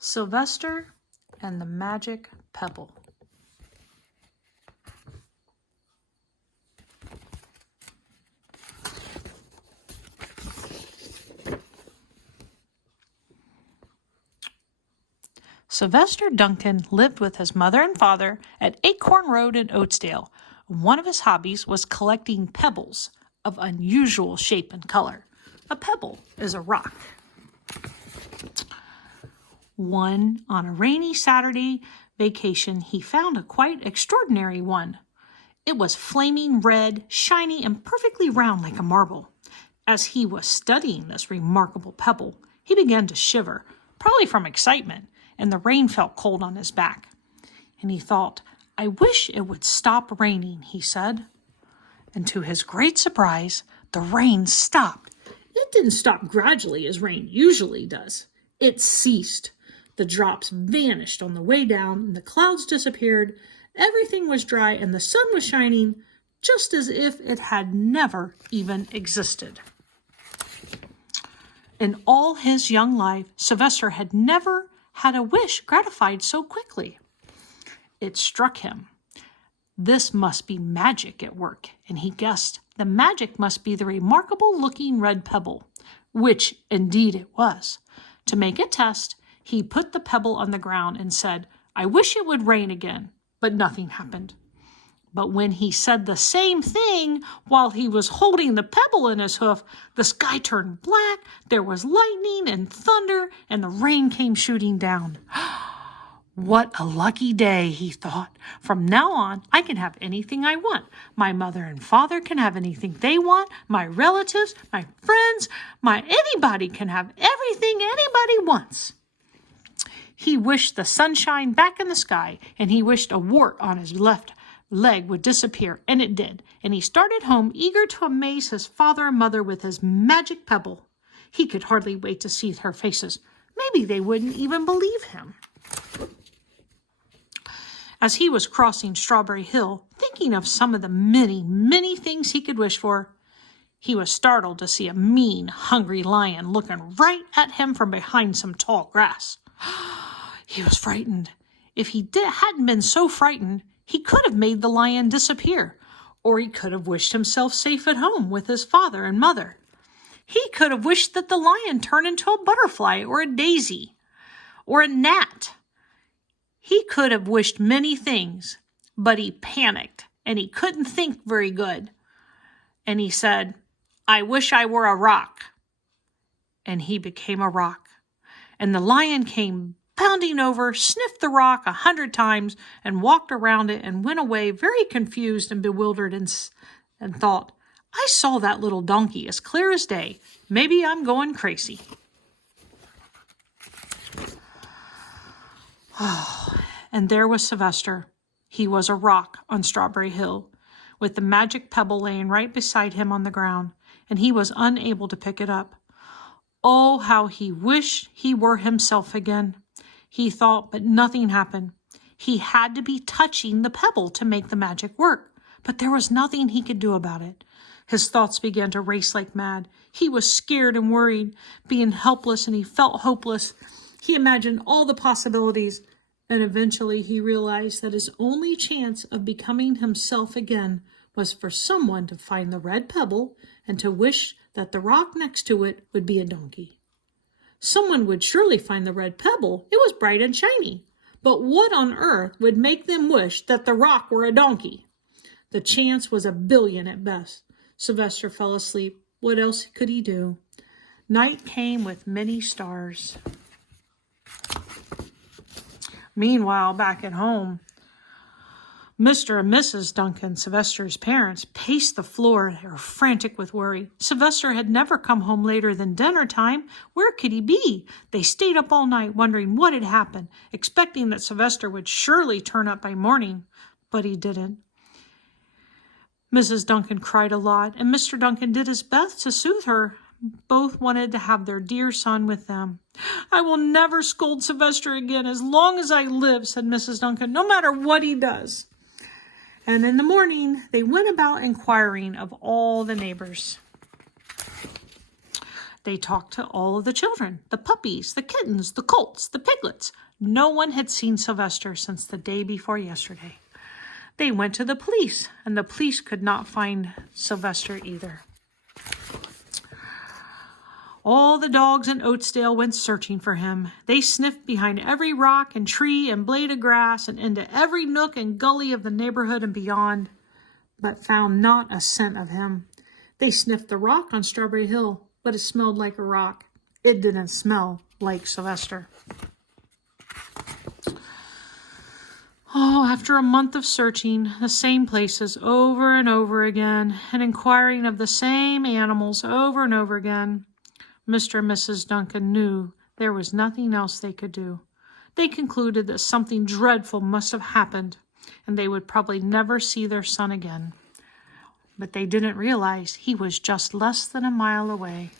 Sylvester and the Magic Pebble. Sylvester Duncan lived with his mother and father at Acorn Road in Oatsdale. One of his hobbies was collecting pebbles of unusual shape and color. A pebble is a rock. On a rainy Saturday vacation, he found a quite extraordinary one. It was flaming red, shiny, and perfectly round like a marble. As he was studying this remarkable pebble, he began to shiver, probably from excitement, and the rain felt cold on his back. And he thought, "I wish it would stop raining," he said. And to his great surprise, the rain stopped. It didn't stop gradually as rain usually does. It ceased. The drops vanished on the way down, and the clouds disappeared. Everything was dry, and the sun was shining, just as if it had never even existed. In all his young life, Sylvester had never had a wish gratified so quickly. It struck him. This must be magic at work, and he guessed the magic must be the remarkable-looking red pebble, which indeed it was. To make a test, he put the pebble on the ground and said, "I wish it would rain again," but nothing happened. But when he said the same thing while he was holding the pebble in his hoof, the sky turned black, there was lightning and thunder, and the rain came shooting down. What a lucky day, he thought. From now on, I can have anything I want. My mother and father can have anything they want. My relatives, my friends, anybody can have everything anybody wants. He wished the sunshine back in the sky, and he wished a wart on his left leg would disappear, and it did. And he started home, eager to amaze his father and mother with his magic pebble. He could hardly wait to see their faces. Maybe they wouldn't even believe him. As he was crossing Strawberry Hill, thinking of some of the many, many things he could wish for, he was startled to see a mean, hungry lion looking right at him from behind some tall grass. He was frightened. If he hadn't been so frightened, he could have made the lion disappear, or he could have wished himself safe at home with his father and mother. He could have wished that the lion turned into a butterfly or a daisy or a gnat. He could have wished many things, but he panicked and he couldn't think very good. And he said, "I wish I were a rock." And he became a rock. And the lion came pounding over, sniffed the rock 100 times, and walked around it and went away very confused and bewildered and thought, "I saw that little donkey as clear as day. Maybe I'm going crazy." And there was Sylvester. He was a rock on Strawberry Hill, with the magic pebble laying right beside him on the ground, and he was unable to pick it up. Oh, how he wished he were himself again. He thought, but nothing happened. He had to be touching the pebble to make the magic work, but there was nothing he could do about it. His thoughts began to race like mad. He was scared and worried, being helpless, and he felt hopeless. He imagined all the possibilities, and eventually he realized that his only chance of becoming himself again was for someone to find the red pebble and to wish that the rock next to it would be a donkey. Someone would surely find the red pebble. It was bright and shiny. But what on earth would make them wish that the rock were a donkey? The chance was 1,000,000,000 at best. Sylvester fell asleep. What else could he do? Night came with many stars. Meanwhile, back at home, Mr. and Mrs. Duncan, Sylvester's parents, paced the floor. They were frantic with worry. Sylvester had never come home later than dinner time. Where could he be? They stayed up all night wondering what had happened, expecting that Sylvester would surely turn up by morning, but he didn't. Mrs. Duncan cried a lot, and Mr. Duncan did his best to soothe her. Both wanted to have their dear son with them. "I will never scold Sylvester again as long as I live," said Mrs. Duncan, "no matter what he does." And in the morning, they went about inquiring of all the neighbors. They talked to all of the children, the puppies, the kittens, the colts, the piglets. No one had seen Sylvester since the day before yesterday. They went to the police, and the police could not find Sylvester either. All the dogs in Oatsdale went searching for him. They sniffed behind every rock and tree and blade of grass and into every nook and gully of the neighborhood and beyond, but found not a scent of him. They sniffed the rock on Strawberry Hill, but it smelled like a rock. It didn't smell like Sylvester. Oh, after a month of searching the same places over and over again and inquiring of the same animals over and over again, Mr. and Mrs. Duncan knew there was nothing else they could do. They concluded that something dreadful must have happened, and they would probably never see their son again. But they didn't realize he was just less than a mile away.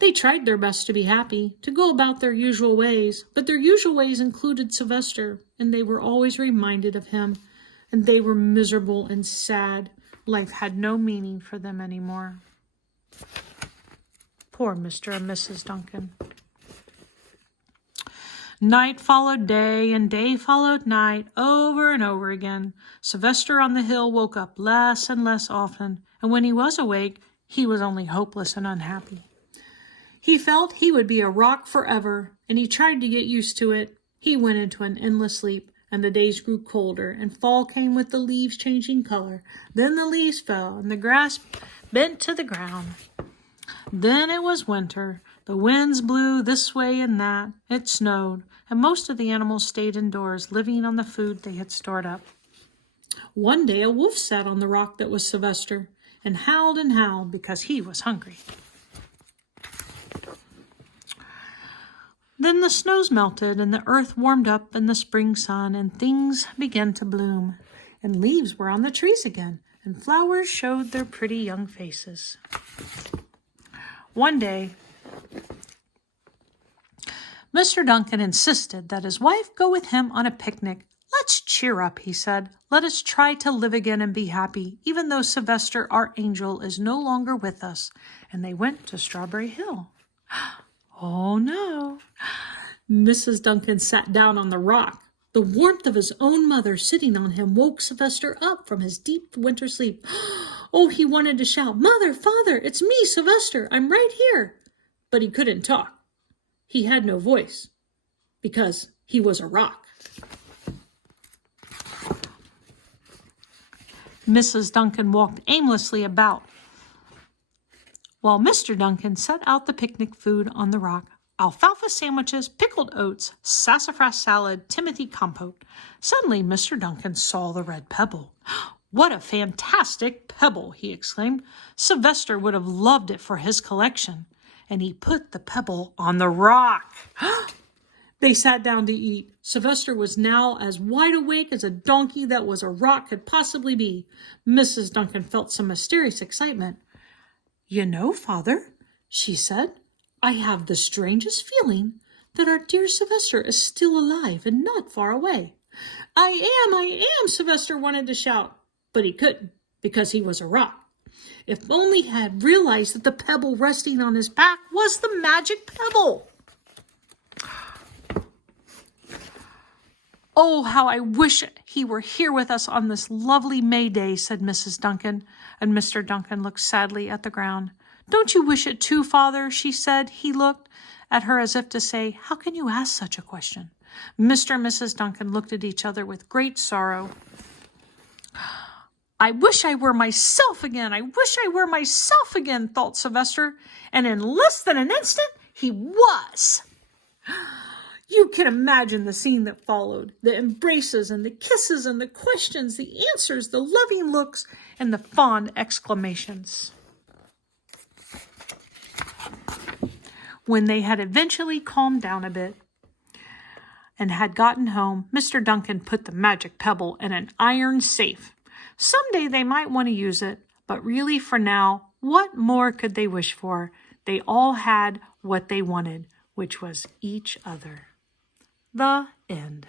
They tried their best to be happy, to go about their usual ways, but their usual ways included Sylvester, and they were always reminded of him, and they were miserable and sad. Life had no meaning for them anymore. Poor Mr. and Mrs. Duncan. Night followed day, and day followed night, over and over again. Sylvester on the hill woke up less and less often, and when he was awake, he was only hopeless and unhappy. He felt he would be a rock forever, and he tried to get used to it. He went into an endless sleep, and the days grew colder, and fall came with the leaves changing color. Then the leaves fell, and the grass bent to the ground. Then it was winter. The winds blew this way and that. It snowed, and most of the animals stayed indoors, living on the food they had stored up. One day a wolf sat on the rock that was Sylvester and howled because he was hungry. Then the snows melted, and the earth warmed up in the spring sun, and things began to bloom, and leaves were on the trees again, and flowers showed their pretty young faces. One day, Mr. Duncan insisted that his wife go with him on a picnic. "Let's cheer up," he said. "Let us try to live again and be happy, even though Sylvester, our angel, is no longer with us." And they went to Strawberry Hill. Oh, no. Mrs. Duncan sat down on the rock. The warmth of his own mother sitting on him woke Sylvester up from his deep winter sleep. Oh, he wanted to shout, "Mother, Father, it's me, Sylvester. I'm right here." But he couldn't talk. He had no voice because he was a rock. Mrs. Duncan walked aimlessly about while Mr. Duncan set out the picnic food on the rock. Alfalfa sandwiches, pickled oats, sassafras salad, Timothy compote. Suddenly, Mr. Duncan saw the red pebble. "What a fantastic pebble!" he exclaimed. "Sylvester would have loved it for his collection." And he put the pebble on the rock. They sat down to eat. Sylvester was now as wide awake as a donkey that was a rock could possibly be. Mrs. Duncan felt some mysterious excitement. "You know, Father," she said, "I have the strangest feeling that our dear Sylvester is still alive and not far away." I am, Sylvester wanted to shout, but he couldn't because he was a rock. If only he had realized that the pebble resting on his back was the magic pebble. "Oh, how I wish he were here with us on this lovely May Day," said Mrs. Duncan, and Mr. Duncan looked sadly at the ground. "Don't you wish it too, Father?" she said. He looked at her as if to say, "How can you ask such a question?" Mr. and Mrs. Duncan looked at each other with great sorrow. "I wish I were myself again. I wish I were myself again," thought Sylvester, and in less than an instant, he was. You can imagine the scene that followed, the embraces and the kisses and the questions, the answers, the loving looks, and the fond exclamations. When they had eventually calmed down a bit and had gotten home, Mr. Duncan put the magic pebble in an iron safe. Someday they might want to use it, but really for now, what more could they wish for? They all had what they wanted, which was each other. The end.